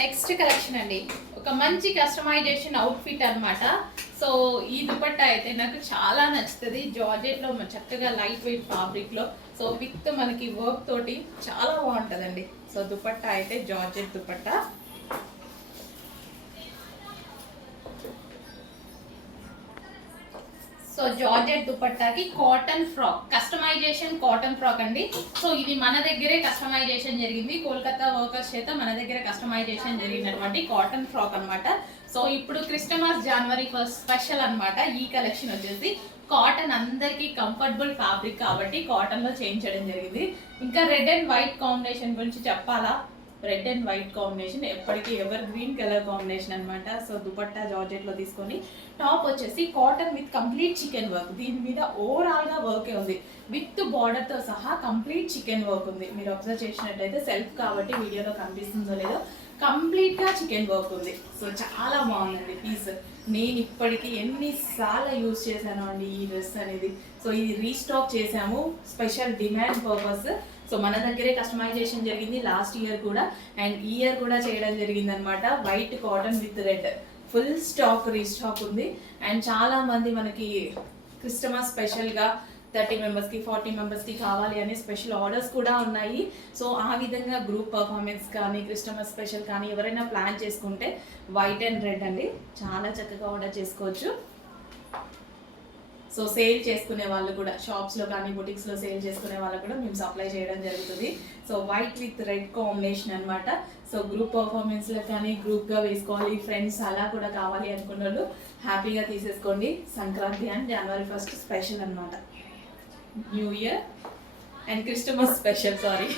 Next collection అండి, ఒక మంచి కస్టమైజేషన్ అవుట్ఫిట్ అన్నమాట. సో ఈ దుపట్టా అయితే నాకు చాలా నచ్చుతుంది. జార్జెట్లో చక్కగా లైట్ వెయిట్ ఫ్యాబ్రిక్లో, సో విత్ మనకి వర్క్ తోటి చాలా బాగుంటుందండి. సో దుపట్టా అయితే జార్జెట్ దుపట్టా. సో జార్జెట్ దుపట్టాకి cotton frock, customization cotton frock అండి. సో ఇది మన దగ్గరే కస్టమైజేషన్ జరిగింది, కోల్కతా వర్కర్స్ చేత మన దగ్గర కస్టమైజేషన్ జరిగినటువంటి కాటన్ ఫ్రాక్ అనమాట. సో ఇప్పుడు క్రిస్టమస్ జనవరి 1 స్పెషల్ అనమాట. ఈ కలెక్షన్ వచ్చేసి కాటన్, అందరికీ కంఫర్టబుల్ ఫ్యాబ్రిక్ కాబట్టి కాటన్లో చేయించడం జరిగింది. ఇంకా రెడ్ అండ్ వైట్ కాంబినేషన్ గురించి చెప్పాలా? రెడ్ అండ్ వైట్ కాంబినేషన్ ఎప్పటికీ ఎవర్ గ్రీన్ కలర్ కాంబినేషన్ అనమాట. సో దుపట్టా జార్జెట్లో తీసుకొని, టాప్ వచ్చేసి cotton with complete chicken work. దీని మీద ఓవరాల్గా వర్కే ఉంది, విత్ బార్డర్తో సహా కంప్లీట్ చికెన్ వర్క్ ఉంది. మీరు అబ్జర్వ్ చేసినట్టయితే సెల్ఫ్ కాబట్టి వీడియోలో కనిపిస్తుందో లేదో, కంప్లీట్గా చికెన్ వర్క్ ఉంది. సో చాలా బాగుందండి పీస్. నేను ఇప్పటికీ ఎన్నిసార్లు యూజ్ చేశాను అండి ఈ డ్రెస్ అనేది. సో ఇది రీస్టాక్ చేసాము, స్పెషల్ డిమాండ్ పర్పస్. సో మన దగ్గరే కస్టమైజేషన్ జరిగింది లాస్ట్ ఇయర్ కూడా, అండ్ ఈ ఇయర్ కూడా చేయడం జరిగింది అనమాట. White cotton with red full stock restock ఉంది. అండ్ చాలా మంది మనకి క్రిస్టమస్ స్పెషల్గా 30 మెంబర్స్కి 40 మెంబర్స్కి కావాలి అనే స్పెషల్ ఆర్డర్స్ కూడా ఉన్నాయి. సో ఆ విధంగా గ్రూప్ పర్ఫార్మెన్స్ కానీ క్రిస్టమస్ స్పెషల్ కానీ ఎవరైనా ప్లాన్ చేసుకుంటే వైట్ అండ్ రెడ్ అండి, చాలా చక్కగా ఆర్డర్ చేసుకోవచ్చు. సో సేల్ చేసుకునే వాళ్ళు కూడా, షాప్స్లో కానీ బుటిక్స్లో సేల్ చేసుకునే వాళ్ళు కూడా మేము సప్లై చేయడం జరుగుతుంది. So white with red combination అనమాట. సో గ్రూప్ పర్ఫార్మెన్స్లో కానీ గ్రూప్గా వేసుకోవాలి, ఫ్రెండ్స్ అలా కూడా కావాలి అనుకున్న వాళ్ళు హ్యాపీగా తీసేసుకోండి. సంక్రాంతి అండ్ జనవరి 1 స్పెషల్ అనమాట, new year and Christmas special, sorry.